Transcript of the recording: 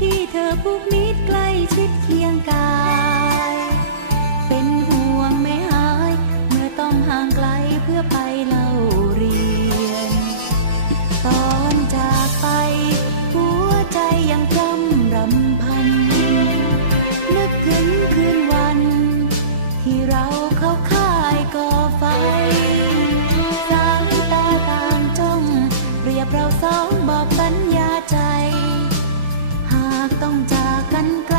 ที่เธอผูกมิตรใกล้ชิดเคียงกาย เป็นห่วงไม่หาย เมื่อต้องห่างไกลเพื่อไปเล่าเรียน ตอนจากไป หัวใจยังจำรำพัน นึกถึงคืนวัน ที่เราเข้าค่ายก่อไฟสายตาต่างจ้อง เรียบเราสองบอกสัญญาใจ ต้องจากกันไกล